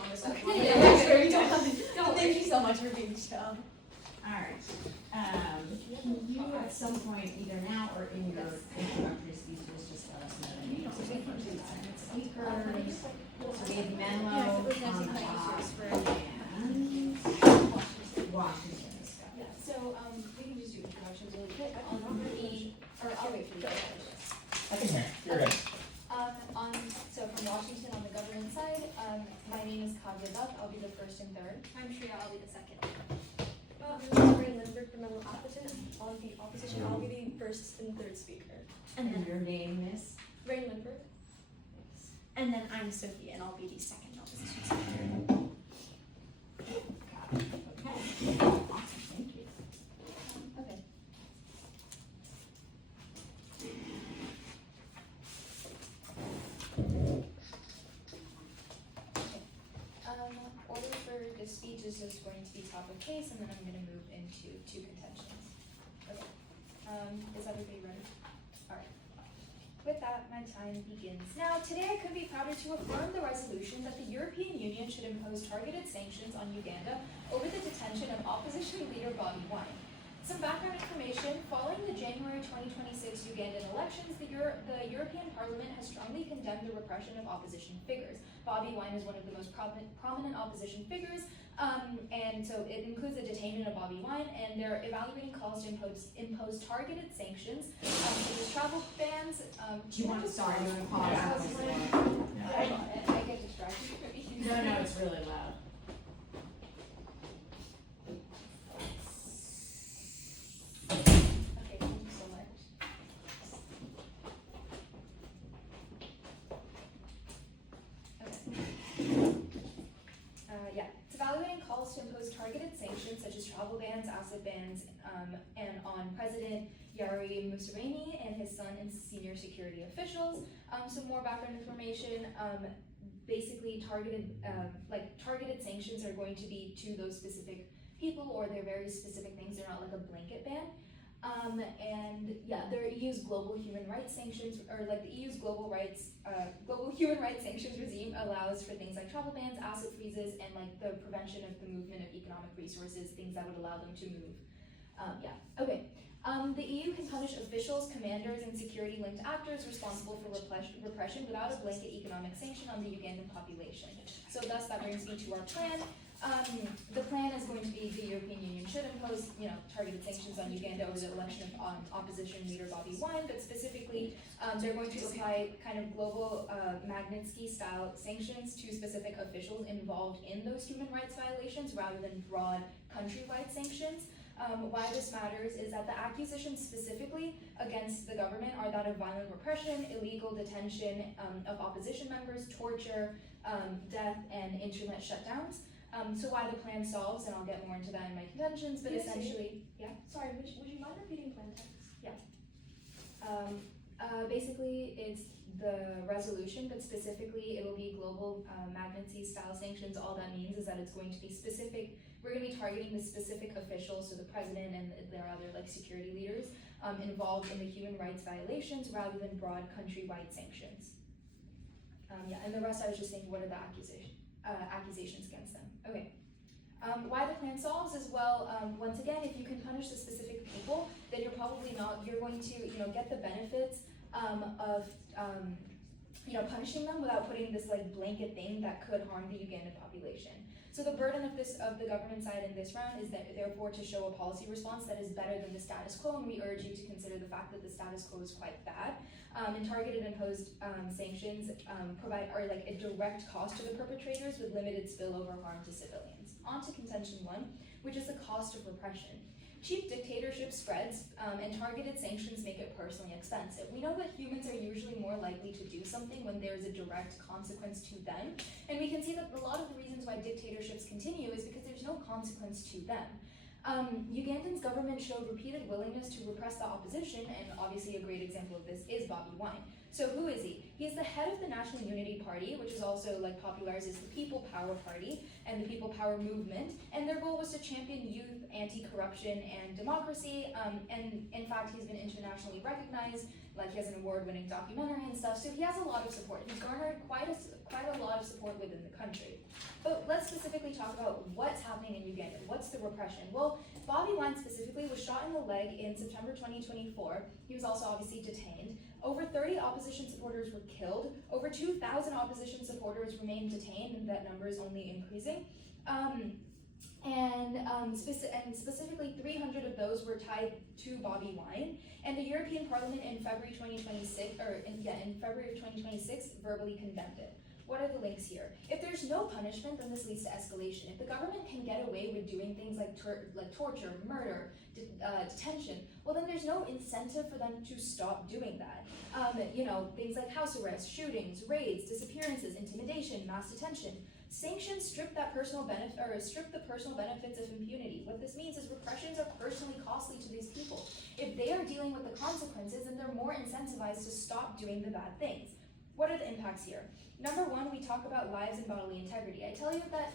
on this one. Okay, yeah, sure, you don't have to. Thank you so much for being chill. Alright, can you at some point, either now or in your introductory speeches, just let us know the names of the first and second speakers? So we have Menlo on the top and Washington is got. Yeah, so we can just do introductions really quick. I'll wait for you guys. I can hear. You're good. So from Washington on the government side, my name is Kavya Duck. I'll be the first and third. I'm Shreya, I'll be the second. I'm Rain Lindbergh from Menlo-Atherton. On the opposition, I'll be the first and third speaker. And then your name is? Rain Lindbergh. And then I'm Sophie, and I'll be the second opposition speaker. Okay, awesome, thank you. Okay. Order for the speech is just going to be top of case, and then I'm going to move into two contentions. Okay. Is everybody ready? All right. With that, my time begins. Now, today I could be prouder to affirm the resolution that the European Union should impose targeted sanctions on Uganda over the detention of opposition leader Bobi Wine. Some background information: following the January 2026 Ugandan elections, the European Parliament has strongly condemned the repression of opposition figures. Bobi Wine is one of the most prominent opposition figures, and so it includes the detainment of Bobi Wine, and they're evaluating calls to impose targeted sanctions, such as travel bans. Do you want to start? I'm going to pause. I get distracted. No, it's really loud. Okay, thank you so much. Yeah, it's evaluating calls to impose targeted sanctions such as travel bans, asset bans, and on President Yoweri Museveni and his son and senior security officials. Some more background information. Basically, targeted sanctions are going to be to those specific people, or they're very specific things. They're not like a blanket ban. And yeah, their EU's global human rights sanctions, or like the EU's global human rights sanctions regime allows for things like travel bans, asset freezes, and like the prevention of the movement of economic resources, things that would allow them to move. The EU can punish officials, commanders, and security-linked actors responsible for repression without a blanket economic sanction on the Ugandan population. So thus, that brings me to our plan. The plan is going to be the European Union should impose, targeted sanctions on Uganda over the election of opposition leader Bobi Wine, but specifically, they're going to apply kind of global Magnitsky-style sanctions to specific officials involved in those human rights violations rather than broad countrywide sanctions. Why this matters is that the accusations specifically against the government are that of violent repression, illegal detention of opposition members, torture, death, and internet shutdowns. So why the plan solves, and I'll get more into that in my contentions, but essentially, yeah? Sorry, would you mind repeating plan text? Yeah. Basically, it's the resolution, but specifically it will be global Magnitsky-style sanctions. All that means is that it's going to be specific. We're going to be targeting the specific officials, so the president and their other security leaders involved in the human rights violations rather than broad countrywide sanctions. And the rest I was just saying, what are the accusations against them? Okay. Why the plan solves is, well, once again, if you can punish the specific people, then you're probably not, you're going to, get the benefits of punishing them without putting this blanket thing that could harm the Ugandan population. So the burden of the government side in this round is that therefore to show a policy response that is better than the status quo, and we urge you to consider the fact that the status quo is quite bad. And targeted imposed sanctions are a direct cost to the perpetrators with limited spillover harm to civilians. On to contention one, which is the cost of repression. Cheap dictatorship spreads, and targeted sanctions make it personally expensive. We know that humans are usually more likely to do something when there's a direct consequence to them, and we can see that a lot of the reasons why dictatorships continue is because there's no consequence to them. Ugandan's government showed repeated willingness to repress the opposition, and obviously a great example of this is Bobi Wine. So who is he? He's the head of the National Unity Party, which is also like popularized as the People Power Party and the People Power Movement. And their goal was to champion youth, anti-corruption, and democracy. And in fact, he's been internationally recognized. Like he has an award-winning documentary and stuff. So he has a lot of support. He's garnered quite a lot of support within the country. But let's specifically talk about what's happening in Uganda. What's the repression? Well, Bobi Wine specifically was shot in the leg in September 2024. He was also obviously detained. Over 30 opposition supporters were killed. Over 2,000 opposition supporters remain detained, and that number is only increasing. Specifically 300 of those were tied to Bobi Wine. And the European Parliament in February 2026, in February of 2026, verbally condemned it. What are the links here? If there's no punishment, then this leads to escalation. If the government can get away with doing things like torture, murder, detention, well then there's no incentive for them to stop doing that. Things like house arrests, shootings, raids, disappearances, intimidation, mass detention. Sanctions strip the personal benefits of impunity. What this means is repressions are personally costly to these people. If they are dealing with the consequences, then they're more incentivized to stop doing the bad things. What are the impacts here? Number one, we talk about lives and bodily integrity. I tell you that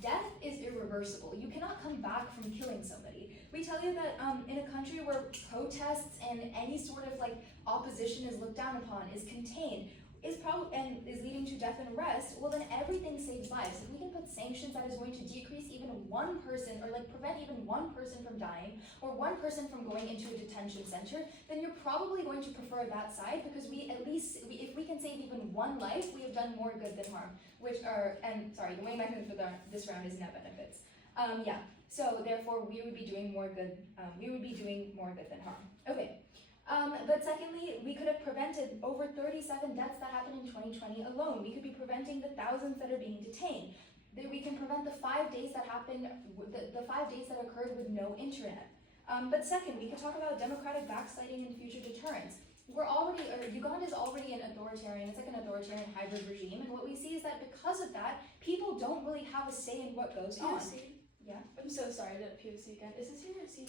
death is irreversible. You cannot come back from killing somebody. We tell you that in a country where protests and any sort of opposition is looked down upon, is contained, is leading to death and arrest, well then everything saves lives. If we can put sanctions that is going to decrease even one person, or prevent even one person from dying, or one person from going into a detention center, then you're probably going to prefer that side, because if we can save even one life, we have done more good than harm. The main mechanism for this round is net benefits. So therefore we would be doing more good. Than harm. Okay. But secondly, we could have prevented over 37 deaths that happened in 2020 alone. We could be preventing the thousands that are being detained. We can prevent the 5 days that happened, the 5 days that occurred with no internet. But second, we could talk about democratic backsliding and future deterrence. Uganda is already an authoritarian, it's like an authoritarian hybrid regime, and what we see is that because of that, people don't really have a say in what goes on. POC? Yeah? I'm so sorry to POC again. Is this here or C2?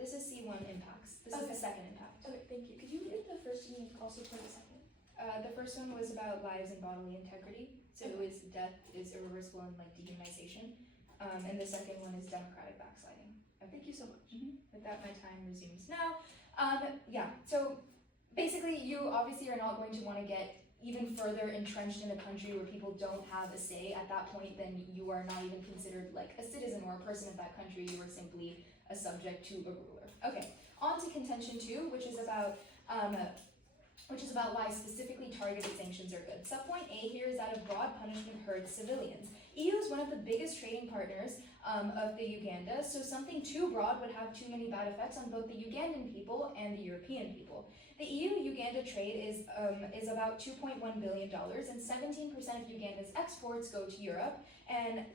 This is C1 impacts. This is the second impact. Okay, thank you. Could you read the first and also point the second? The first one was about lives and bodily integrity. So it was death is irreversible and dehumanization. And the second one is democratic backsliding. Okay. Thank you so much. With that, my time resumes now. So basically you obviously are not going to want to get even further entrenched in a country where people don't have a say. At that point, then you are not even considered a citizen or a person of that country. You are simply a subject to a ruler. Okay, on to contention 2, which is about why specifically targeted sanctions are good. Subpoint A here is that a broad punishment hurts civilians. EU is one of the biggest trading partners of the Uganda, so something too broad would have too many bad effects on both the Ugandan people and the European people. The EU-Uganda trade is about $2.1 billion, and 17% of Uganda's exports go to Europe, and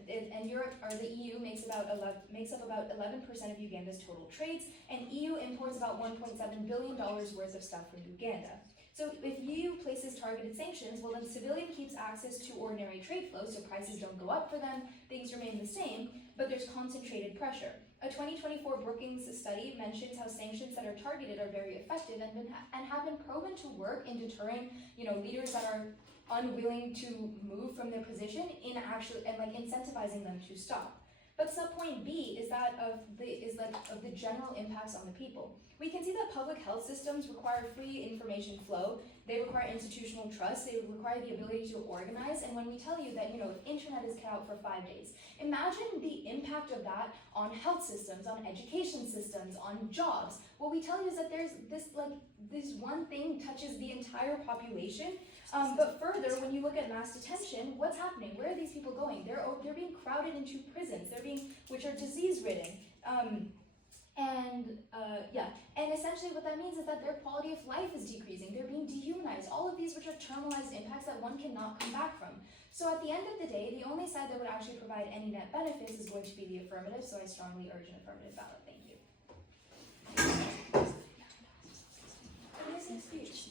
Europe, or the EU, makes up about 11% of Uganda's total trades, and EU imports about $1.7 billion worth of stuff from Uganda. So if EU places targeted sanctions, well then civilian keeps access to ordinary trade flows, so prices don't go up for them, things remain the same, but there's concentrated pressure. A 2024 Brookings study mentions how sanctions that are targeted are very effective and have been proven to work in deterring, leaders that are unwilling to move from their position and incentivizing them to stop. But subpoint B is that of the general impacts on the people. We can see that public health systems require free information flow, they require institutional trust, they require the ability to organize, and when we tell you that, if internet is cut out for 5 days, imagine the impact of that on health systems, on education systems, on jobs. What we tell you is that there's this one thing touches the entire population. But further, when you look at mass detention, what's happening? Where are these people going? They're being crowded into prisons, which are disease-ridden. And essentially what that means is that their quality of life is decreasing. They're being dehumanized. All of these which are terminalized impacts that one cannot come back from. So at the end of the day, the only side that would actually provide any net benefits is going to be the affirmative, so I strongly urge an affirmative ballot. Thank you. Amazing speech.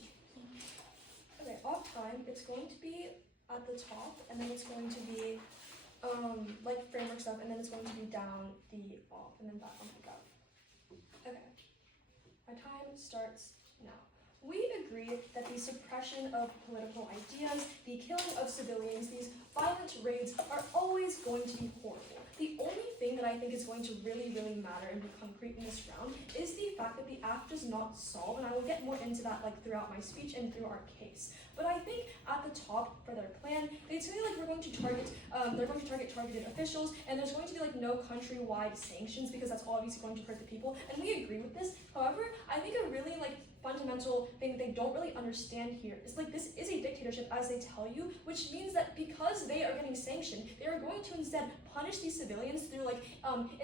Okay, off time, it's going to be at the top, and then it's going to be framework stuff, and then it's going to be down the off, and then back on the go. Okay. My time starts now. We agree that the suppression of political ideas, the killing of civilians, these violent raids are always going to be horrible. The only thing that I think is going to really, really matter and be concrete in this round is the fact that the act does not solve, and I will get more into that like throughout my speech and through our case. But I think at the top for their plan, they say like we're going to target, they're going to target targeted officials, and there's going to be like no countrywide sanctions because that's obviously going to hurt the people, and we agree with this. However, I think a really like fundamental thing that they don't really understand here is like this is a dictatorship as they tell you, which means that because they are getting sanctioned, they are going to instead punish these civilians through like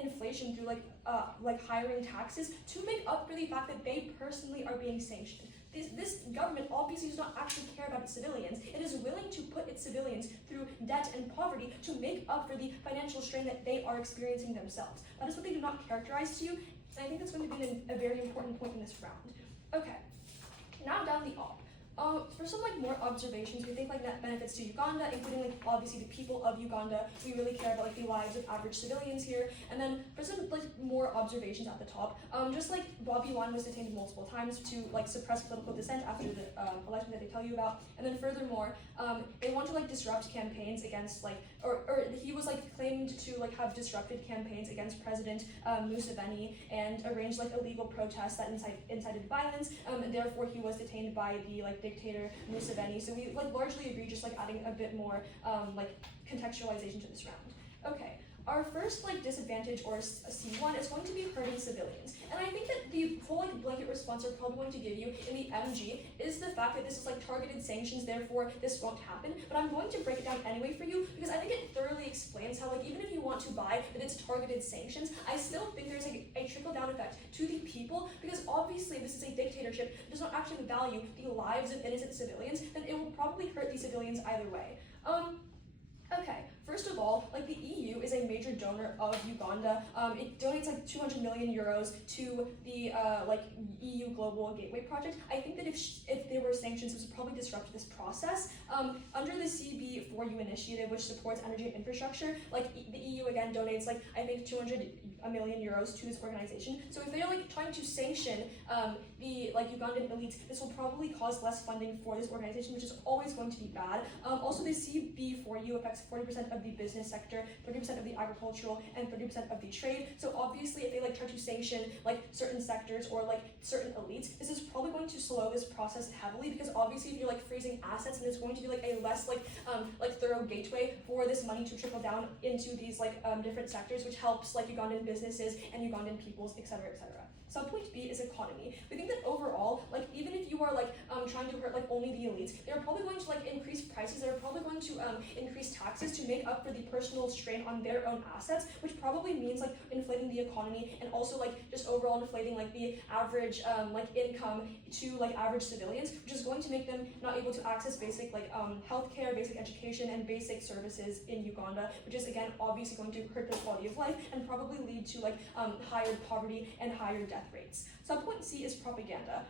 inflation, through like hiring taxes to make up for the fact that they personally are being sanctioned. This government obviously does not actually care about its civilians. It is willing to put its civilians through debt and poverty to make up for the financial strain that they are experiencing themselves. That is what they do not characterize to you, and I think that's going to be a very important point in this round. Okay, now down the op. For some like more observations, we think like net benefits to Uganda, including like obviously the people of Uganda. We really care about like the lives of average civilians here. And then for some like more observations at the top, just like Bobi Wine was detained multiple times to like suppress political dissent after the election that they tell you about. And then furthermore, they want to like disrupt campaigns against like, or he was like claimed to like have disrupted campaigns against President Museveni and arranged like illegal protests that incited violence. And therefore he was detained by the like dictator Museveni. So we like largely agree, just like adding a bit more like contextualization to this round. Okay, our first like disadvantage or C1 is going to be hurting civilians. And I think that the whole like blanket response they're probably going to give you in the MG is the fact that this is like targeted sanctions, therefore this won't happen. But I'm going to break it down anyway for you because I think it thoroughly explains how like even if you want to buy that it's targeted sanctions, I still think there's like a trickle-down effect to the people, because obviously this is a dictatorship that does not actually value the lives of innocent civilians, then it will probably hurt these civilians either way. Okay, first of all, like the EU is a major donor of Uganda. It donates like 200 million euros to the like EU Global Gateway Project. I think that if there were sanctions, this would probably disrupt this process. Under the CB4U initiative, which supports energy and infrastructure, like the EU again donates like I think 200 million euros to this organization. So if they're like trying to sanction the like Ugandan elites, this will probably cause less funding for this organization, which is always going to be bad. Also, the CB4U affects 40% of the business sector, 30% of the agricultural, and 30% of the trade. So obviously, if they like try to sanction like certain sectors or like certain elites, this is probably going to slow this process heavily, because obviously if you're like freezing assets, and there's going to be like a less like thorough gateway for this money to trickle down into these like different sectors, which helps like Ugandan businesses and Ugandan peoples, etc., etc. Subpoint B is economy. We think that overall, like even if you are like trying to hurt like only the elites, they're probably going to like increase prices. They're probably going to increase taxes to make up for the personal strain on their own assets, which probably means like inflating the economy and also like just overall inflating like the average like income to like average civilians, which is going to make them not able to access basic like healthcare, basic education, and basic services in Uganda, which is again obviously going to hurt their quality of life and probably lead to like higher poverty and higher death rates. Subpoint C is propaganda.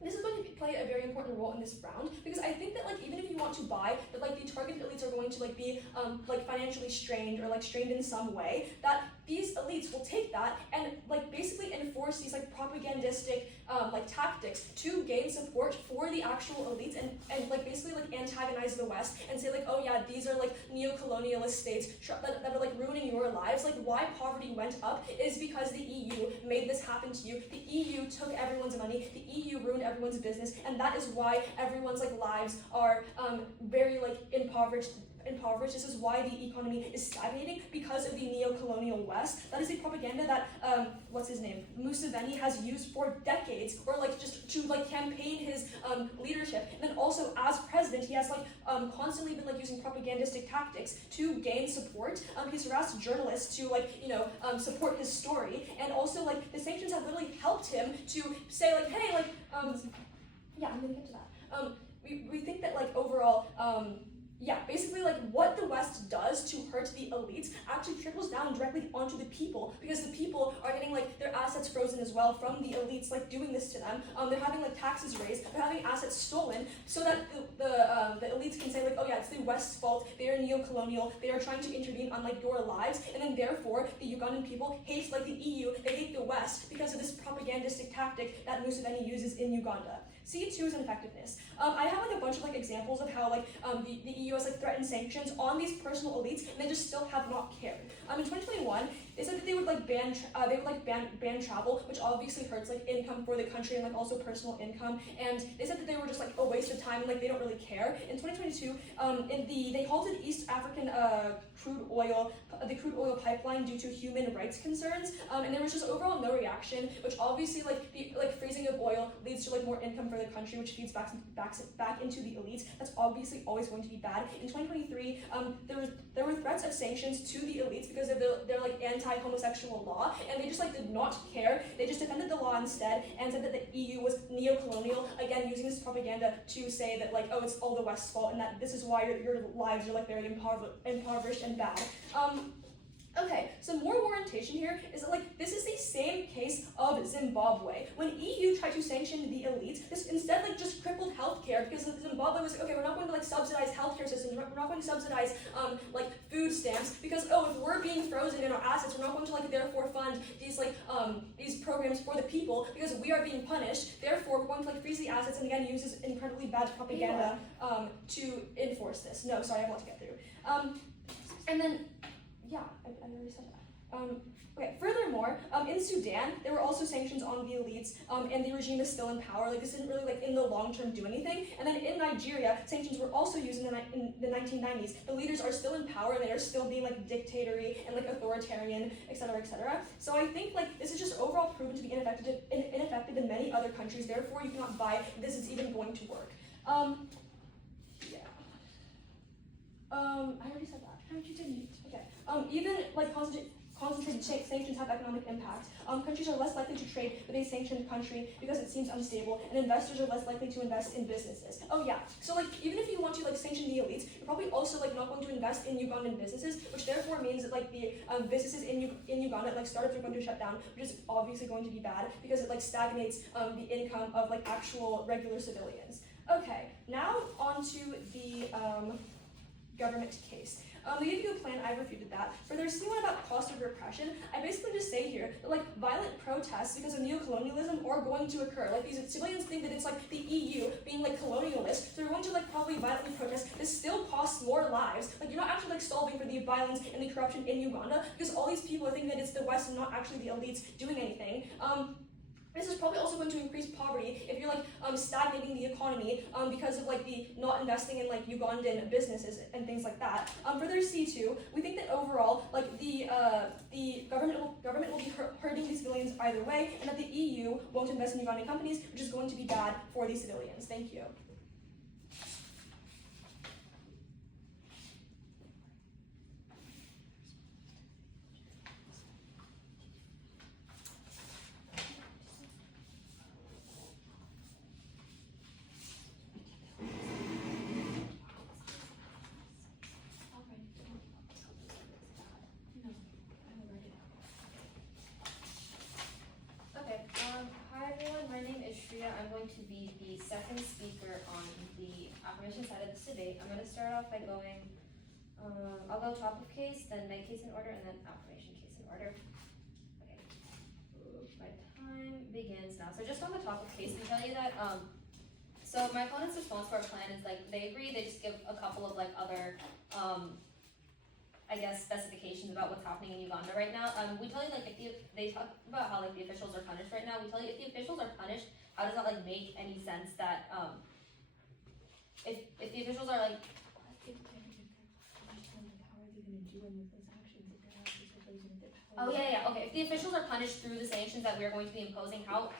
This is going to play a very important role in this round, because I think that like even if you want to buy that like the targeted elites are going to like be like financially strained or like strained in some way, that these elites will take that and like basically enforce these like propagandistic like tactics to gain support for the actual elites and like basically like antagonize the West and say like, oh yeah, these are like neo-colonialist states that are like ruining your lives. Like why poverty went up is because the EU made this happen to you. The EU took everyone's money. The EU ruined everyone's business, and that is why everyone's like lives are very like impoverished. This is why the economy is stagnating, because of the neo-colonial West. That is a propaganda that what's his name, Museveni has used for decades, or like just to like campaign his leadership. And then also as president, he has like constantly been like using propagandistic tactics to gain support. He's harassed journalists to like support his story, and also like the sanctions have literally helped him to say like, hey, like yeah, I'm gonna get to that. We think that like overall yeah, basically like what the West does to hurt the elites actually trickles down directly onto the people, because the people are getting like their assets frozen as well from the elites like doing this to them. They're having like taxes raised, they're having assets stolen, so that the elites can say like, oh yeah, it's the West's fault, they are neo-colonial, they are trying to intervene on like your lives, and then therefore the Ugandan people hate like the EU, they hate the West because of this propagandistic tactic that Museveni uses in Uganda. C2 is ineffectiveness. I have like a bunch of like examples of how like the EU has like threatened sanctions on these personal elites, and they just still have not cared. In 2021, they said that they would like ban travel, which obviously hurts like income for the country and like also personal income. And they said that they were just like a waste of time and like they don't really care. In 2022, they halted East African crude oil pipeline due to human rights concerns, and there was just overall no reaction, which obviously like the freezing of oil leads to like more income for the country, which feeds back into the elites. That's obviously always going to be bad. In 2023, there were threats of sanctions to the elites because of their like anti-homosexual law, and they just like did not care. They just defended the law instead and said that the EU was neo-colonial, again using this propaganda to say that like, oh, it's all the West's fault and that this is why your lives are like very impoverished and bad. Okay, some more orientation here is that like this is the same case of Zimbabwe. When EU tried to sanction the elites, this instead like just crippled healthcare, because Zimbabwe was like, okay, we're not going to like subsidize healthcare systems, we're not going to subsidize like food stamps, because oh, if we're being frozen in our assets, we're not going to like therefore fund these like these programs for the people because we are being punished. Therefore, we're going to like freeze the assets and again use this incredibly bad propaganda to enforce this. No, sorry, I have a lot to get through. And then. Yeah, I already said that. Okay, furthermore, in Sudan, there were also sanctions on the elites, and the regime is still in power. Like, this didn't really, like, in the long term do anything. And then in Nigeria, sanctions were also used in the 1990s. The leaders are still in power, and they are still being, like, dictatorial and, like, authoritarian, etc., etc. So I think, like, this is just overall proven to be ineffective in many other countries. Therefore, you cannot buy this is even going to work. Yeah. I already said that. How you didn't? Okay. Even like concentrated sanctions have economic impact. Countries are less likely to trade with a sanctioned country because it seems unstable, and investors are less likely to invest in businesses. Oh yeah. So like even if you want to like sanction the elites, you're probably also like not going to invest in Ugandan businesses, which therefore means that like the businesses in Uganda, like startups, are going to shut down, which is obviously going to be bad because it like stagnates the income of like actual regular civilians. Okay. Now on to the government case. They give you a plan, I refuted that. For their C1 about cost of repression, I basically just say here that like violent protests because of neo-colonialism are going to occur. Like these civilians think that it's like the EU being like colonialist, so they're going to like probably violently protest. This still costs more lives. Like you're not actually like solving for the violence and the corruption in Uganda because all these people are thinking that it's the West and not actually the elites doing anything. This is probably also going to increase poverty if you're like stagnating the economy because of like the not investing in like Ugandan businesses and things like that. For their C2, we think that overall like the government will be hurting these civilians either way, and that the EU won't invest in Ugandan companies, which is going to be bad for these civilians. Thank you. I'm going to be the second speaker on the affirmation side of this debate. I'm going to start off by going, I'll go top of case, then make case in order, and then affirmation case in order. Okay, my time begins now. So just on the top of case, I tell you that, so my opponent's response to our plan is like, they agree, they just give a couple of like other, I guess, specifications about what's happening in Uganda right now. We tell you like, they talk about how like the officials are punished right now. We tell you if the officials are punished, how does that like make any sense that if the officials are like okay, if the officials are punished through the sanctions that we are going to be imposing, how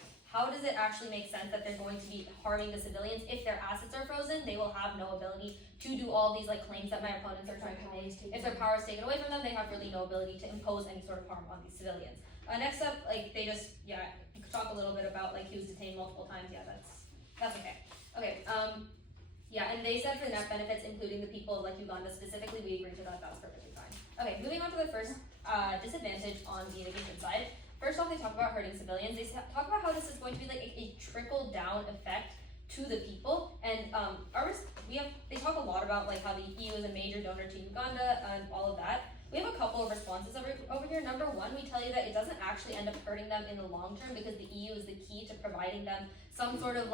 does it actually make sense that they're going to be harming the civilians? If their assets are frozen, they will have no ability to do all these like claims that my opponents are trying to make. If their power is taken away from them, they have really no ability to impose any sort of harm on these civilians. Next up, like they just talk a little bit about like he was detained multiple times. Yeah, that's okay. Okay. Yeah, and they said for net benefits, including the people of like Uganda specifically, we agreed to that. That was perfectly fine. Okay, moving on to the first disadvantage on the immigration side. First off, they talk about hurting civilians. They talk about how this is going to be like a trickle down effect to the people. And they talk a lot about like how the EU is a major donor to Uganda and all of that. We have a couple of responses over here. Number one, we tell you that it doesn't actually end up hurting them in the long term because the EU is the key to providing them some sort of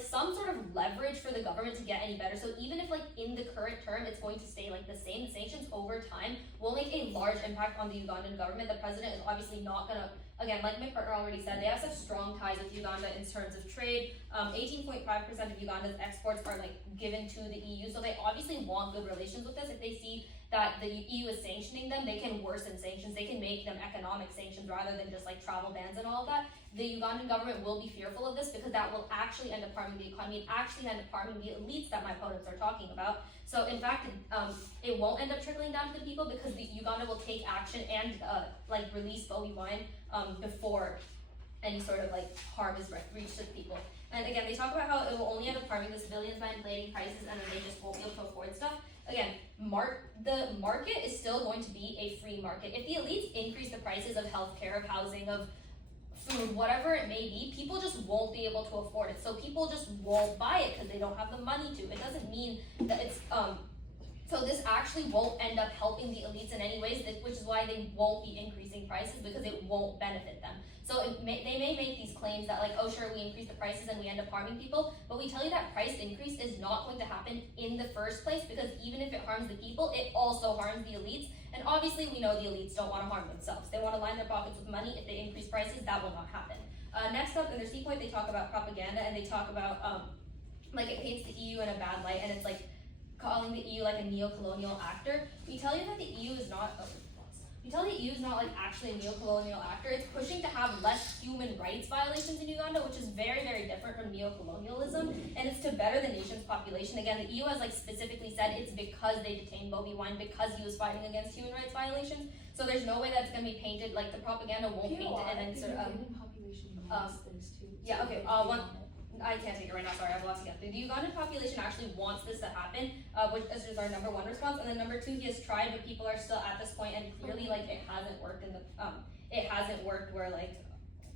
some sort of leverage for the government to get any better. So even if like in the current term it's going to stay like the same, the sanctions over time will make a large impact on the Ugandan government. The president is obviously not gonna, again, like my partner already said, they have such strong ties with Uganda in terms of trade. 18.5% of Uganda's exports are like given to the EU, so they obviously want good relations with us. If they see that the EU is sanctioning them, they can worsen sanctions, they can make them economic sanctions rather than just like travel bans and all of that. The Ugandan government will be fearful of this because that will actually end up harming the economy and actually end up harming the elites that my opponents are talking about. So in fact, it won't end up trickling down to the people because the Uganda will take action and release Bobi Wine before any sort of like harm is reached to the people. And again, they talk about how it will only end up harming the civilians by inflating prices and then they just won't be able to afford stuff. Again, the market is still going to be a free market. If the elites increase the prices of healthcare, of housing, of food, whatever it may be, people just won't be able to afford it. So people just won't buy it because they don't have the money to. It doesn't mean that it's so this actually won't end up helping the elites in any ways, which is why they won't be increasing prices because it won't benefit them. So they may make these claims that like, oh sure, we increase the prices and we end up harming people, but we tell you that price increase is not going to happen in the first place because even if it harms the people, it also harms the elites. And obviously we know the elites don't want to harm themselves. They want to line their pockets with money. If they increase prices, that will not happen. Next up in their C point, they talk about propaganda and they talk about it paints the EU in a bad light and it's like calling the EU like a neo-colonial actor. We tell you that the EU is not like actually a neo-colonial actor. It's pushing to have less human rights violations in Uganda, which is very, very different from neo-colonialism, and it's to better the nation's population. Again, the EU has like specifically said it's because they detained Bobi Wine because he was fighting against human rights violations. So there's no way that's gonna be painted, like the propaganda won't paint it and then sort of yeah, okay, I can't take it right now, sorry, I've lost again. The Ugandan population actually wants this to happen, which is our number one response. And then number two, he has tried, but people are still at this point, and clearly, like, it hasn't worked in the, it hasn't worked where, like.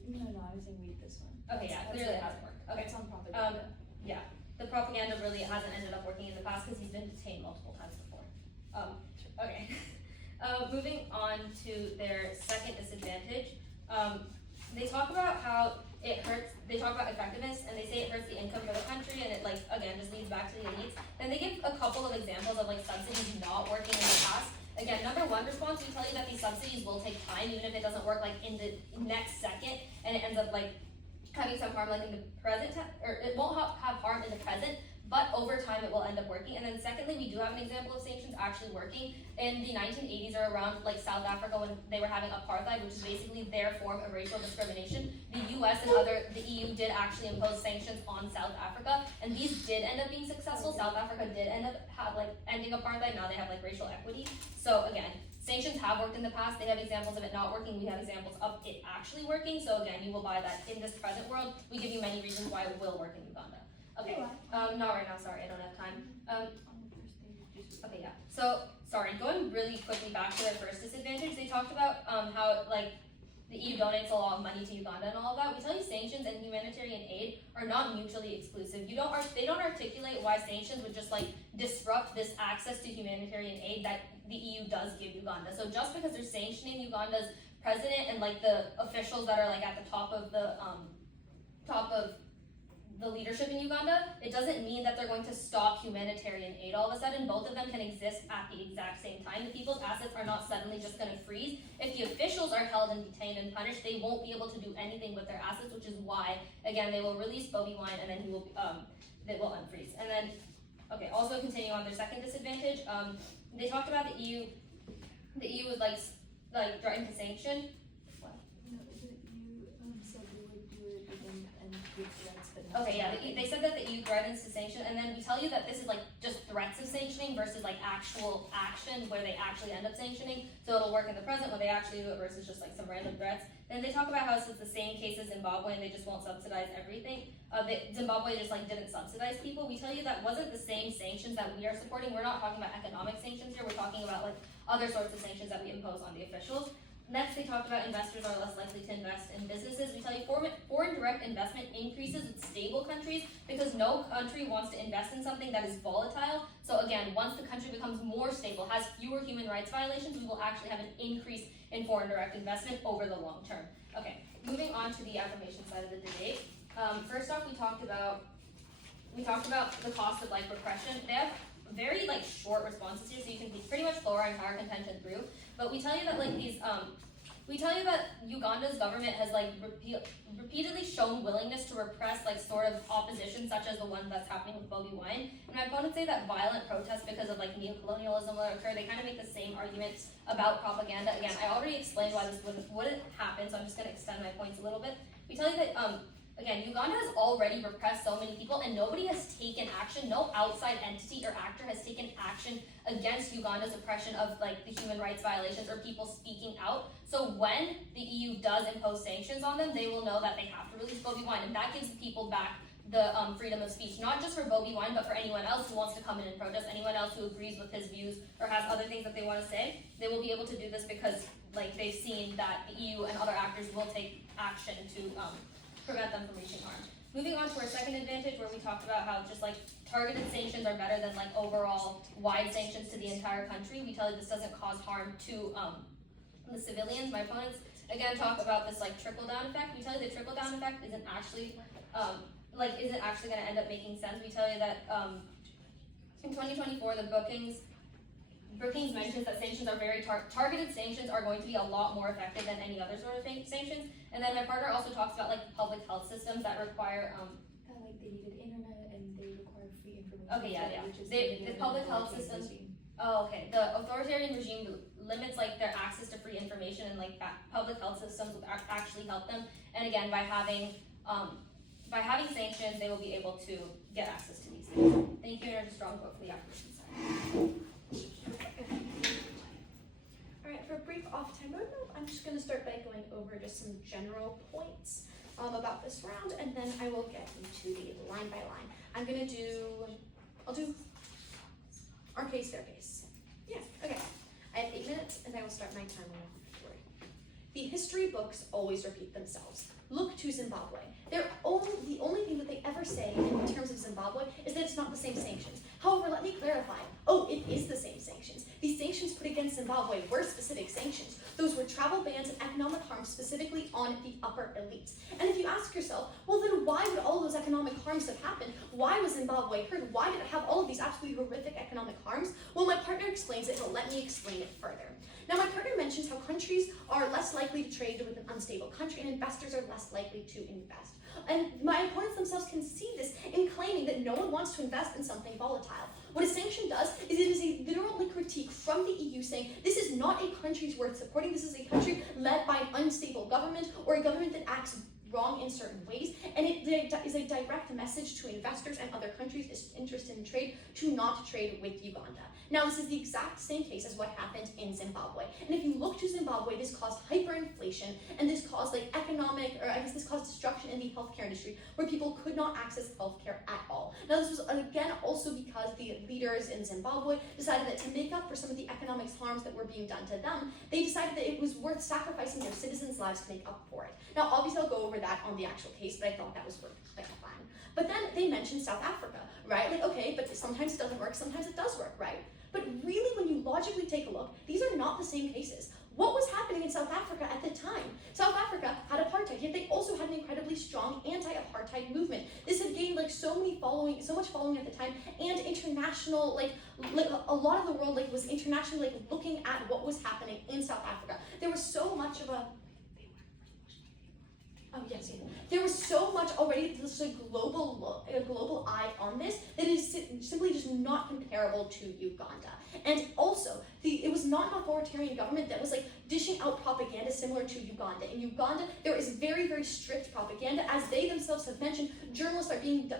No, I was gonna read this one. Okay, yeah, clearly it hasn't worked. Okay. It's on propaganda. Yeah, the propaganda really hasn't ended up working in the past because he's been detained multiple times before. Okay. Moving on to their second disadvantage, they talk about how it hurts, they talk about effectiveness, and they say it hurts the income for the country, and it, like, again, just leads back to the elites. Then they give a couple of examples of, like, subsidies not working in the past. Again, number one response, we tell you that these subsidies will take time, even if it doesn't work, like, in the next second, and it ends up, like, having some harm, like, in the present, or it won't have harm in the present, but over time it will end up working. And then secondly, we do have an example of sanctions actually working. In the 1980s or around like South Africa when they were having apartheid, which is basically their form of racial discrimination, the US and the EU did actually impose sanctions on South Africa, and these did end up being successful. South Africa did end up ending apartheid. Now they have like racial equity. So again, sanctions have worked in the past. They have examples of it not working. We have examples of it actually working. So again, you will buy that in this present world. We give you many reasons why it will work in Uganda. Okay, not right now, sorry, I don't have time. Okay, yeah, so, sorry, going really quickly back to their first disadvantage, they talked about how, like, the EU donates a lot of money to Uganda and all of that. We tell you sanctions and humanitarian aid are not mutually exclusive. They don't articulate why sanctions would just, like, disrupt this access to humanitarian aid that the EU does give Uganda. So just because they're sanctioning Uganda's president and, like, the officials that are, like, at the top of the leadership in Uganda, it doesn't mean that they're going to stop humanitarian aid all of a sudden. Both of them can exist at the exact same time. The people's assets are not suddenly just going to freeze. If the officials are held and detained and punished, they won't be able to do anything with their assets, which is why, again, they will release Bobi Wine and then they will unfreeze. And then, okay, also continuing on their second disadvantage, they talked about the EU was like threatening to sanction. No, the EU said they would do it and give grants, but Okay, yeah, they said that the EU threatens to sanction, and then we tell you that this is like just threats of sanctioning versus like actual action where they actually end up sanctioning. So it'll work in the present when they actually do it versus just like some random threats. Then they talk about how it's the same case as Zimbabwe and they just won't subsidize everything. Zimbabwe just like didn't subsidize people. We tell you that wasn't the same sanctions that we are supporting. We're not talking about economic sanctions here. We're talking about like other sorts of sanctions that we impose on the officials. Next, they talked about investors are less likely to invest in businesses. We tell you foreign direct investment increases with stable countries because no country wants to invest in something that is volatile. So again, once the country becomes more stable, has fewer human rights violations, we will actually have an increase in foreign direct investment over the long term. Okay, moving on to the affirmation side of the debate. First off, we talked about the cost of like repression. They have very like short responses here, so you can pretty much flow our entire contention through. But we tell you that like these, we tell you that Uganda's government has like repeatedly shown willingness to repress like sort of opposition, such as the one that's happening with Bobi Wine. And my opponents say that violent protests because of like neocolonialism will occur. They kind of make the same arguments about propaganda. Again, I already explained why this wouldn't happen, so I'm just going to extend my points a little bit. We tell you that again, Uganda has already repressed so many people and nobody has taken action, no outside entity or actor has taken action against Uganda's oppression of like the human rights violations or people speaking out. So when the EU does impose sanctions on them, they will know that they have to release Bobi Wine, and that gives people back the freedom of speech, not just for Bobi Wine, but for anyone else who wants to come in and protest, anyone else who agrees with his views or has other things that they want to say. They will be able to do this because like they've seen that the EU and other actors will take action to prevent them from reaching harm. Moving on to our second advantage, where we talked about how just like targeted sanctions are better than like overall wide sanctions to the entire country. We tell you this doesn't cause harm to the civilians. My opponents again talk about this like trickle down effect. We tell you the trickle down effect isn't actually going to end up making sense. We tell you that in 2024 the Brookings mentions that sanctions are very targeted sanctions are going to be a lot more effective than any other sort of sanctions. And then my partner also talks about like public health systems that require Kind of like they needed internet and they require free information. Okay, yeah. Which is The public health systems. Oh, okay. The authoritarian regime limits like their access to free information, and like that public health systems will actually help them. And again, by having sanctions, they will be able to get access to these things. Thank you, and a strong vote for the affirmation side. Alright, for a brief off-time roadmap, I'm just going to start by going over just some general points about this round, and then I will get into the line by line. I'll do our case, their case. Yeah, okay. I have 8 minutes, and I will start my timer on 4. The history books always repeat themselves. Look to Zimbabwe. The only thing that they ever say in terms of Zimbabwe is that it's not the same sanctions. However, let me clarify. Oh, it is the same sanctions. The sanctions put against Zimbabwe were specific sanctions. Those were travel bans and economic harms specifically on the upper elites. And if you ask yourself, well then why would all those economic harms have happened? Why was Zimbabwe hurt? Why did it have all of these absolutely horrific economic harms? Well, my partner explains it, but let me explain it further. Now, my partner mentions how countries are less likely to trade with an unstable country and investors are less likely to invest. And my opponents themselves can see this in claiming that no one wants to invest in something volatile. What a sanction does is it is a literal critique from the EU saying this is not a country's worth supporting, this is a country led by an unstable government or a government that acts wrong in certain ways, and it is a direct message to investors and other countries interested in trade to not trade with Uganda. Now, this is the exact same case as what happened in Zimbabwe. And if you look to Zimbabwe, this caused hyperinflation, and this caused this caused destruction in the healthcare industry, where people could not access healthcare at all. Now, this was again also because the leaders in Zimbabwe decided that to make up for some of the economic harms that were being done to them, they decided that it was worth sacrificing their citizens' lives to make up for it. Now, obviously, I'll go over that on the actual case, but I thought that was worth clarifying. But then they mentioned South Africa, right? Like, okay, but sometimes it doesn't work, sometimes it does work, right? But really, when you logically take a look, these are not the same cases. What was happening in South Africa at the time? South Africa had apartheid, yet they also had an incredibly strong anti-apartheid movement. This had gained so much following at the time, and international, a lot of the world was internationally looking at what was happening in South Africa. There was so much of a there was so much already, a global eye on this that is simply just not comparable to Uganda. And also, it was not an authoritarian government that was like dishing out propaganda similar to Uganda. In Uganda, there is very, very strict propaganda. As they themselves have mentioned, journalists are being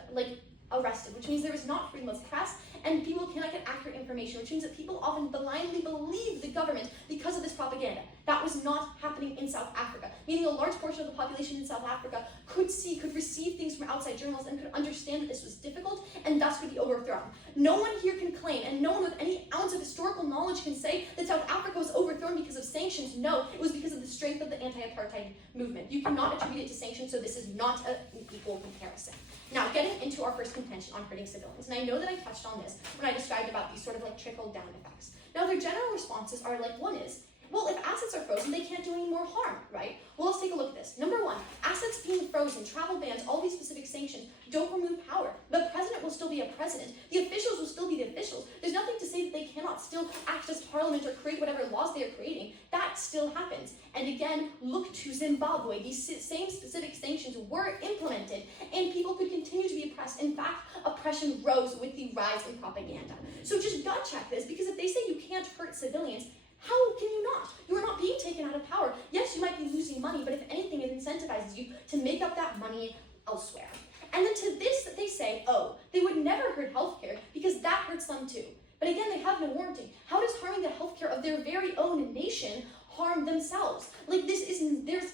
arrested, which means there is not freedom of press, and people cannot get accurate information, which means that people often blindly believe the government because of this propaganda. That was not happening in South Africa, meaning a large portion of the population in South Africa could receive things from outside journalists and could understand that this was difficult and thus could be overthrown. No one here can claim, and no one with any ounce of historical knowledge can say that South Africa was overthrown because of sanctions. No, it was because of the strength of the anti-apartheid movement. You cannot attribute it to sanctions, so this is not an equal comparison. Now, getting into our first contention on hurting civilians, and I know that I touched on this when I described about these sort of like trickle-down effects. Now, their general responses are like, one is, well, if assets are frozen, they can't do any more harm, right? Well, let's take a look at this. Number one, assets being frozen, travel bans, all these specific sanctions don't remove power. The president will still be a president. The officials will still be the officials. There's nothing to say that they cannot still act as parliament or create whatever laws they are creating. That still happens. And again, look to Zimbabwe. These same specific sanctions were implemented, and people could continue to be oppressed. In fact, oppression rose with the rise in propaganda. So just gut check this, because if they say you can't hurt civilians, how can you not? You are not being taken out of power. Yes, you might be losing money, but if anything, it incentivizes you to make up that money elsewhere. And then to this, they say, oh, they would never hurt healthcare because that hurts them too. But again, they have no warranty. How does harming the healthcare of their very own nation harm themselves? Like there's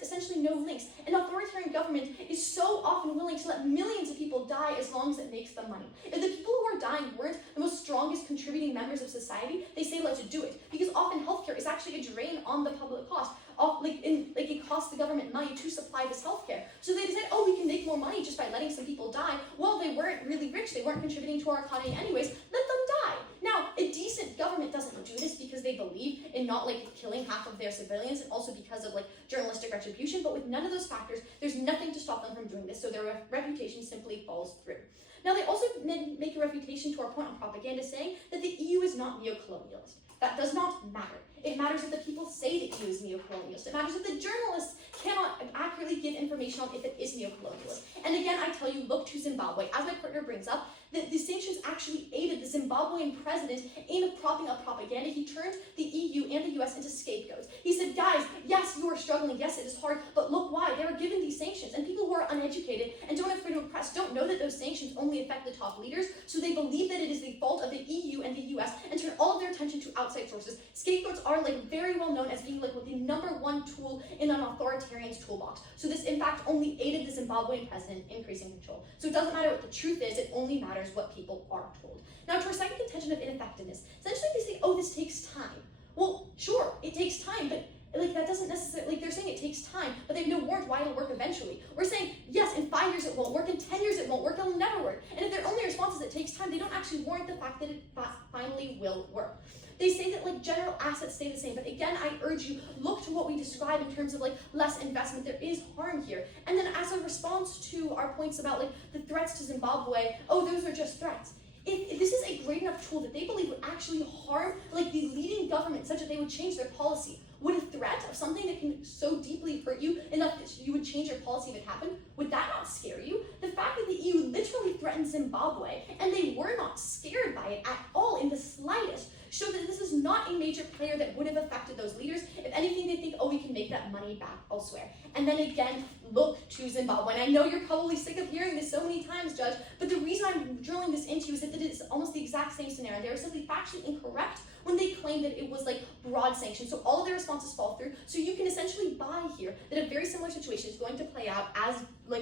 essentially no links. An authoritarian government is so often willing to let millions of people die as long as it makes them money. If the people who are dying weren't the most strongest contributing members of society, they say let's do it. Because often healthcare is actually a drain on the public cost. It costs the government money to supply this healthcare. So they decide, oh, we can make more money just by letting some people die. Well, they weren't really rich. They weren't contributing to our economy anyways. Let them die. Now, a decent government doesn't do this because they believe in not killing half of their civilians, and also because of journalistic retribution. But with none of those factors, there's nothing to stop them from doing this. So their reputation simply falls through. Now, they also make a refutation to our point on propaganda, saying that the EU is not neo-colonialist. That does not matter. It matters that the people say the EU is neo-colonialist. It matters that the journalists cannot accurately give information on if it is neo-colonialist. And again, I tell you, look to Zimbabwe. As my partner brings up, the sanctions actually aided the Zimbabwean president in propping up propaganda. He turned the EU and the US into scapegoats. He said, guys, yes, you are struggling. Yes, it is hard, but look why. They were given these sanctions. And people who are uneducated and don't have freedom of press don't know that those sanctions only affect the top leaders. So they believe that it is the fault of the EU and the US and turn all of their attention to outside sources. Scapegoats are very well known as being the number one tool in an authoritarian's toolbox. So this in fact only aided the Zimbabwean president in increasing control. So it doesn't matter what the truth is, it only matters what people are told. Now to our second contention of ineffectiveness, essentially they say, oh, this takes time. Well, sure, it takes time, but that doesn't necessarily, they're saying it takes time, but they have no warrant why it'll work eventually. We're saying, yes, in 5 years it won't work, in 10 years it won't work, it'll never work. And if their only response is it takes time, they don't actually warrant the fact that it finally will work. They say that general assets stay the same, but again, I urge you, look to what we describe in terms of less investment. There is harm here. And then as a response to our points about the threats to Zimbabwe, oh, those are just threats. If this is a great enough tool that they believe would actually harm the leading government such that they would change their policy, would a threat of something that can so deeply hurt you enough that you would change your policy if it happened, would that not scare you? The fact that the EU literally threatened Zimbabwe and they were not scared by it at all in the slightest show that this is not a major player that would have affected those leaders. If anything, they think, oh, we can make that money back elsewhere. And then again, look to Zimbabwe. And I know you're probably sick of hearing this so many times, Judge, but the reason I'm drilling this into you is that it is almost the exact same scenario. They were simply factually incorrect when they claimed that it was broad sanctions. So all of their responses fall through. So you can essentially buy here that a very similar situation is going to play out as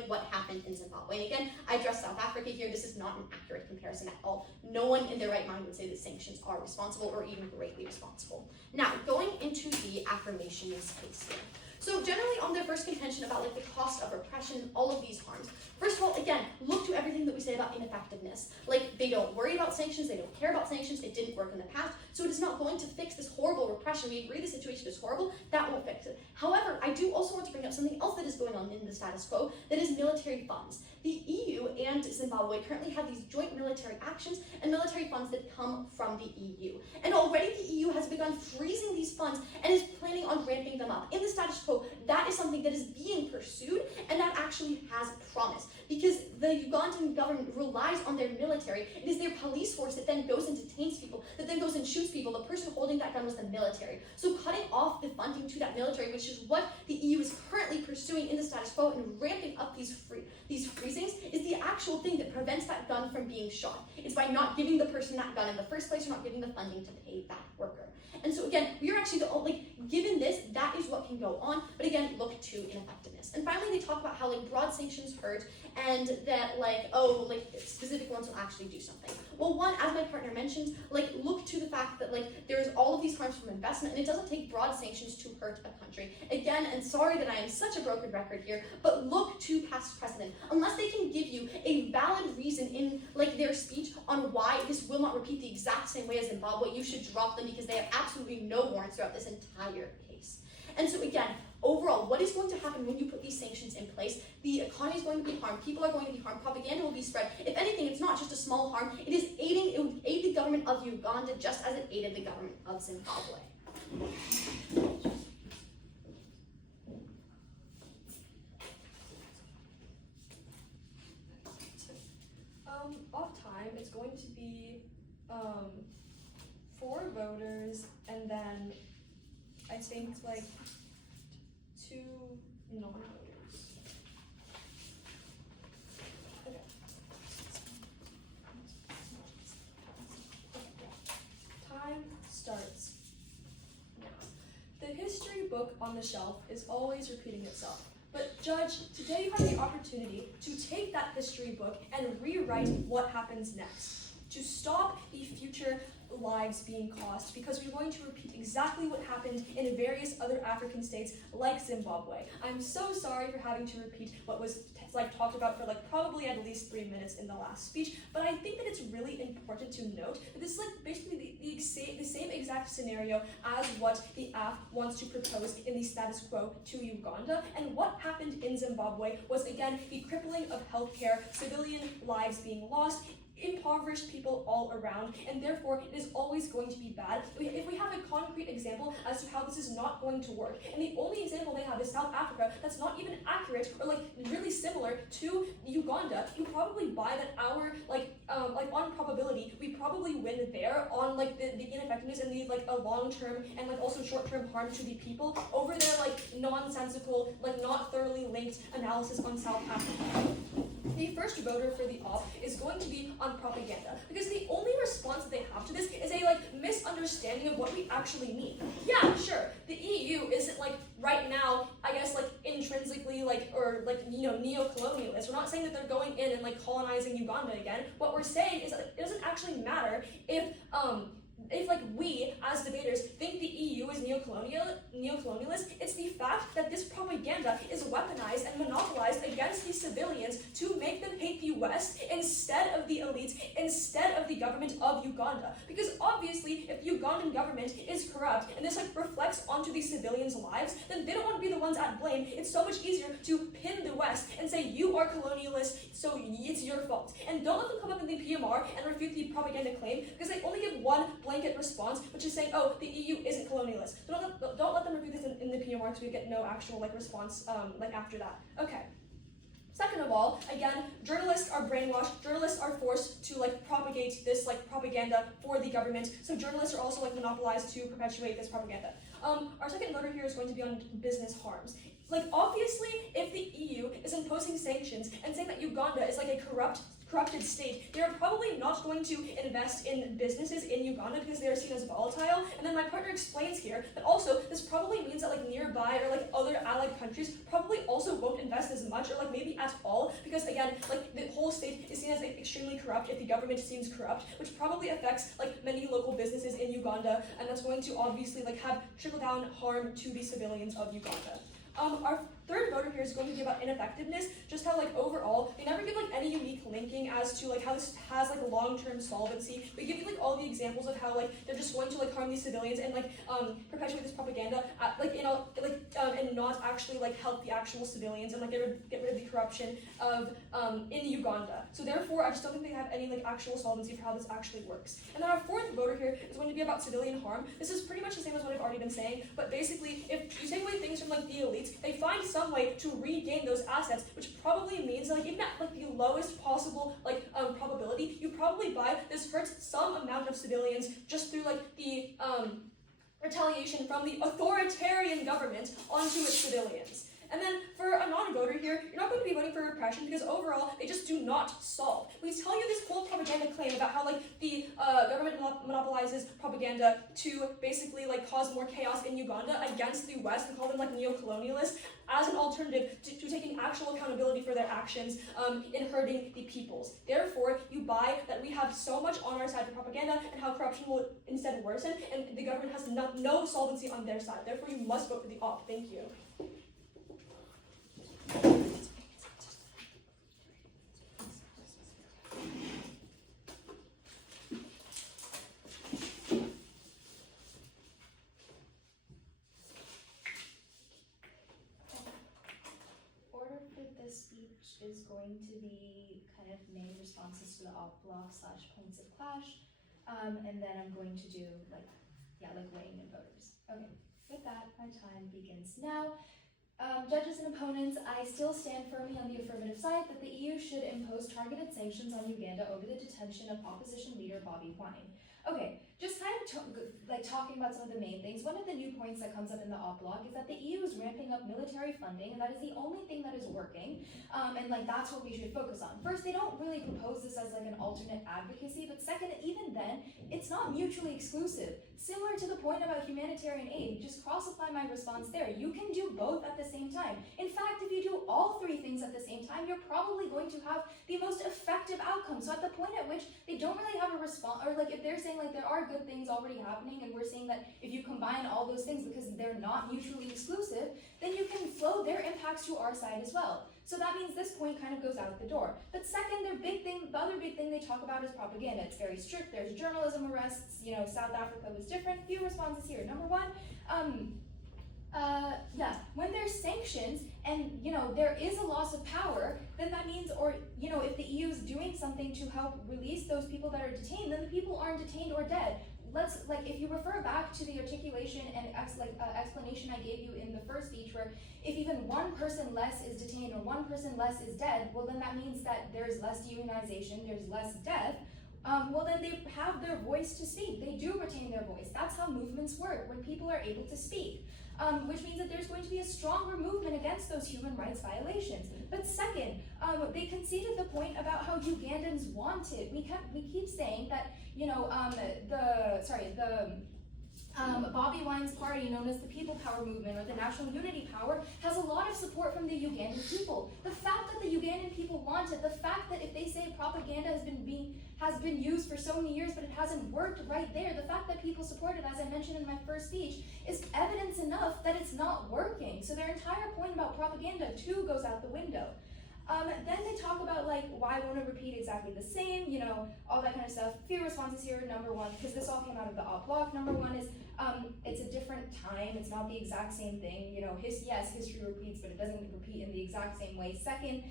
what happened in Zimbabwe. And again, I address South Africa here. This is not an accurate comparison at all. No one in their right mind would say that sanctions are responsible or even greatly responsible. Now, going into the affirmations case here. So generally on their first contention about the cost of repression, all of these harms, first of all, again, look to everything that we say about ineffectiveness. They don't worry about sanctions, they don't care about sanctions, it didn't work in the past, so it is not going to fix this horrible repression. We agree the situation is horrible, that won't fix it. However, I do also want to bring up something else that is going on in the status quo, that is military funds. The EU and and Zimbabwe currently have these joint military actions and military funds that come from the EU. And already the EU has begun freezing these funds and is planning on ramping them up. In the status quo, that is something that is being pursued and that actually has promise. Because the Ugandan government relies on their military. It is their police force that then goes and detains people, that then goes and shoots people. The person holding that gun was the military. So cutting off the funding to that military, which is what the EU is currently pursuing in the status quo and ramping up these freezings, is the actual thing that prevents that gun from being shot. It's by not giving the person that gun in the first place or not giving the funding to pay that worker. And so again, we are actually given this, that is what can go on, but again, look to ineffectiveness. And finally, they talk about how broad sanctions hurt and that specific ones will actually do something. Well, one, as my partner mentioned, look to the fact that there's all of these harms from investment, and it doesn't take broad sanctions to hurt a country. Again, and sorry that I am such a broken record here, but look to past precedent. Unless they can give you a valid reason in their speech on why this will not repeat the exact same way as Zimbabwe, you should drop them because they have absolutely no warrants throughout this entire case. And so again, overall, what is going to happen when you put these sanctions in place? The economy is going to be harmed, people are going to be harmed, propaganda will be spread. If anything, it's not just a small harm, it would aid the government of Uganda just as it aided the government of Zimbabwe. Off time, it's going to be 4 voters and then I think 2 non-voters. Okay. Time starts now. The history book on the shelf is always repeating itself. But Judge, today you have the opportunity to take that history book and rewrite what happens next. To stop the future lives being cost, because we're going to repeat exactly what happened in various other African states like Zimbabwe. I'm so sorry for having to repeat what was talked about for probably at least 3 minutes in the last speech, but I think that it's really important to note that this is basically the same exact scenario as what the AF wants to propose in the status quo to Uganda, and what happened in Zimbabwe was again the crippling of healthcare, civilian lives being lost, impoverished people all around, and therefore it is always going to be bad. If we have a concrete example as to how this is not going to work, and the only example they have is South Africa, that's not even accurate or really similar to Uganda, you probably buy that our on probability we probably win there on the ineffectiveness and the a long-term and also short-term harm to the people over their nonsensical not thoroughly linked analysis on South Africa. The first voter for the op is going to be on propaganda, because the only response that they have to this is a misunderstanding of what we actually mean. Yeah, sure, the EU isn't right now, I guess intrinsically neo-colonialist. We're not saying that they're going in and colonizing Uganda again. What we're saying is that it doesn't actually matter if we as debaters think the EU is neo-colonialist. It's the fact that this propaganda is weaponized and monopolized against these civilians to make them hate the West instead of the elites, instead of the government of Uganda. Because obviously, if the Ugandan government is corrupt and this reflects onto these civilians' lives, then they don't want to be the ones at blame. It's so much easier to pin the West and say you are colonialist, so it's your fault. And don't let them come up in the PMR and refute the propaganda claim, because they only give one blanket response, which is saying, oh, the EU isn't colonialist. So don't let them refute this in the PMR, because we get no actual response after that. Okay. Second of all, again, journalists are brainwashed. Journalists are forced to propagate this propaganda for the government. So journalists are also monopolized to perpetuate this propaganda. Our second voter here is going to be on business harms. Obviously, if the EU is imposing sanctions and saying that Uganda is a corrupted state, they are probably not going to invest in businesses in Uganda because they are seen as volatile. And then my partner explains here that also this probably means that nearby or other allied countries probably also won't invest as much or maybe at all, because again the whole state is seen as extremely corrupt if the government seems corrupt, which probably affects many local businesses in Uganda, and that's going to obviously have trickle down harm to the civilians of Uganda. Our third voter here is going to be about ineffectiveness, just how overall they never give any unique link linking as to like how this has like long-term solvency. We give you like all the examples of how like they're just going to like harm these civilians and like perpetuate this propaganda and not actually like help the actual civilians and like get rid of the corruption of in Uganda. So therefore, I just don't think they have any like actual solvency for how this actually works. And then our fourth voter here is going to be about civilian harm. This is pretty much the same as what I've already been saying, but basically, if you take away things from like the elites, they find some way to regain those assets, which probably means like even at like the lowest possible like probability, you probably buy this hurts some amount of civilians just through like the retaliation from the authoritarian government onto its civilians. And then for a non-voter here, you're not going to be voting for repression because overall, they just do not solve. We tell you this whole propaganda claim about how like the government monopolizes propaganda to basically like cause more chaos in Uganda against the West. We call them like neo-colonialists as an alternative to taking actual accountability for their actions in hurting the peoples. Therefore, you buy that we have so much on our side for propaganda and how corruption will instead worsen, and the government has no solvency on their side. Therefore, you must vote for the op. Thank you. Order for this speech is going to be kind of main responses to the op block / points of clash, and then I'm going to do like weighing in voters. Okay, with that, my time begins now. Judges and opponents, I still stand firmly on the affirmative side that the EU should impose targeted sanctions on Uganda over the detention of opposition leader Bobi Wine. Okay, just kind of talking about some of the main things. One of the new points that comes up in the op block is that the EU is ramping up military funding, and that is the only thing that is working, and like that's what we should focus on. First, they don't really propose this as like an alternate advocacy, but second, even then, it's not mutually exclusive. Similar to the point about humanitarian aid, just cross-apply my response there. You can do both at the same time. In fact, if you do all three things at the same time, you're probably going to have the most effective outcome. So at the point at which they don't really have a response, or like if they're saying like there are good things already happening, and we're saying that if you combine all those things because they're not mutually exclusive, then you can flow their impacts to our side as well. So that means this point kind of goes out the door. But second, the other big thing they talk about is propaganda. It's very strict. There's journalism arrests. You know, South Africa was different. Few responses here. Number one, when there's sanctions and, you know, there is a loss of power, then that means, or, you know, if the EU is doing something to help release those people that are detained, then the people aren't detained or dead. If you refer back to the articulation and explanation I gave you in the first speech, where if even one person less is detained or one person less is dead, well then that means that there's less dehumanization, there's less death. Well then they have their voice to speak. They do retain their voice. That's how movements work, when people are able to speak. Which means that there's going to be a stronger movement against those human rights violations. But second, they conceded the point about how Ugandans want it. We keep saying that, you know, Bobi Wine's party, known as the People Power Movement or the National Unity Power, has a lot of support from the Ugandan people. The fact that the Ugandan people want it, the fact that if they say propaganda has been used for so many years but it hasn't worked right there, the fact that people support it, as I mentioned in my first speech, is evidence enough that it's not working. So their entire point about propaganda too goes out the window. Then they talk about like why won't it repeat exactly the same, you know, all that kind of stuff. Few responses here. Number one, because this all came out of the op block. Number one is it's a different time. It's not the exact same thing. You know, history repeats, but it doesn't repeat in the exact same way. Second,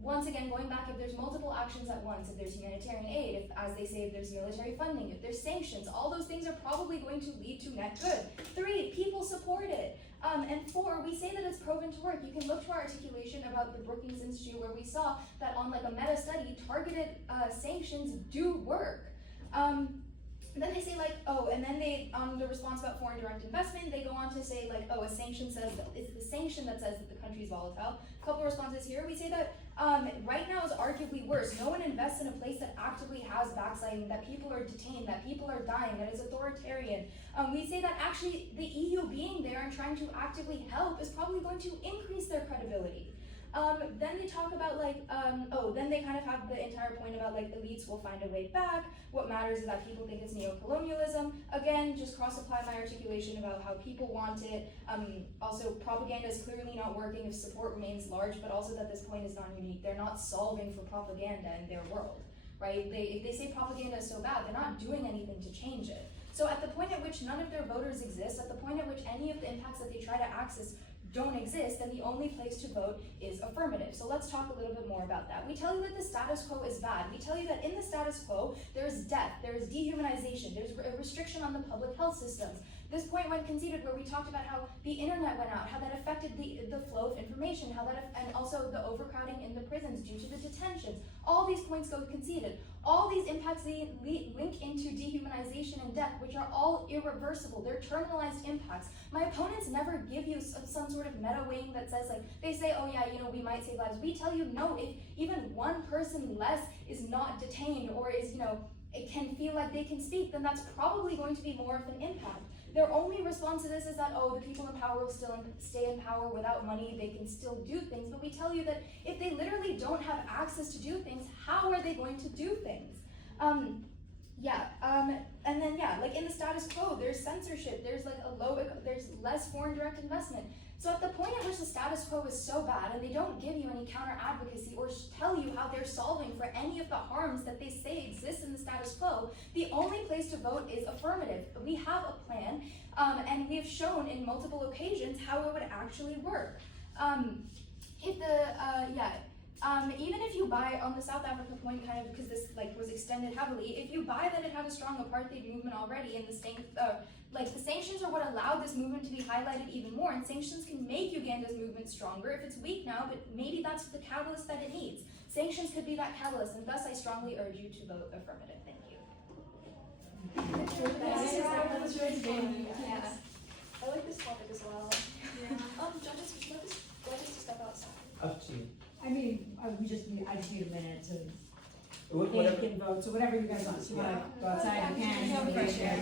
once again, going back, if there's multiple actions at once, if there's humanitarian aid, if, as they say, if there's military funding, if there's sanctions, all those things are probably going to lead to net good. 3, people support it. And 4, we say that it's proven to work. You can look to our articulation about the Brookings Institute, where we saw that on like a meta study, targeted sanctions do work. Then they say like, oh, and then they, the response about foreign direct investment, they go on to say like, oh, a sanction says that it's the sanction that says that the country is volatile. A couple responses here. We say that right now is arguably worse. No one invests in a place that actively has backsliding, that people are detained, that people are dying, that is authoritarian. We say that actually the EU being there and trying to actively help is probably going to increase their credibility. Then they talk about then they kind of have the entire point about like elites will find a way back. What matters is that people think it's neo-colonialism. Again, just cross-apply my articulation about how people want it. Also, propaganda is clearly not working if support remains large, but also that this point is not unique. They're not solving for propaganda in their world, right? If they say propaganda is so bad, they're not doing anything to change it. So at the point at which none of their voters exist, at the point at which any of the impacts that they try to access don't exist, then the only place to vote is affirmative. So let's talk a little bit more about that. We tell you that the status quo is bad. We tell you that in the status quo, there is death, there is dehumanization, there's a restriction on the public health systems. This point went conceded where we talked about how the internet went out, how that affected the flow of information, and also the overcrowding in the prisons due to the detentions. All these points go conceded. All these impacts link into dehumanization and death, which are all irreversible. They're terminalized impacts. My opponents never give you some sort of meta wing that says they say, oh yeah, we might save lives. We tell you, no, if even one person less is not detained or is, it can feel like they can speak, then that's probably going to be more of an impact. Their only response to this is that, oh, the people in power will still stay in power without money, they can still do things, but we tell you that if they literally don't have access to do things, how are they going to do things? And then in the status quo, there's censorship, there's there's less foreign direct investment. So at the point at which the status quo is so bad and they don't give you any counter advocacy or tell you how they're solving for any of the harms that they say exist in the status quo, the only place to vote is affirmative. We have a plan, and we have shown in multiple occasions how it would actually work. Even if you buy on the South Africa point, kind of because this was extended heavily, if you buy that it had a strong apartheid movement already, and the sanctions are what allowed this movement to be highlighted even more, and sanctions can make Uganda's movement stronger if it's weak now, but maybe that's the catalyst that it needs. Sanctions could be that catalyst, and thus I strongly urge you to vote affirmative. Thank you. That was really fun. Yeah. I like this topic as well. Judges, would you like judges to step outside? Up to you. I mean, I just need a minute to Whatever. think and vote, so whatever you guys want, so you wanna go outside, you can. Yeah. You can share.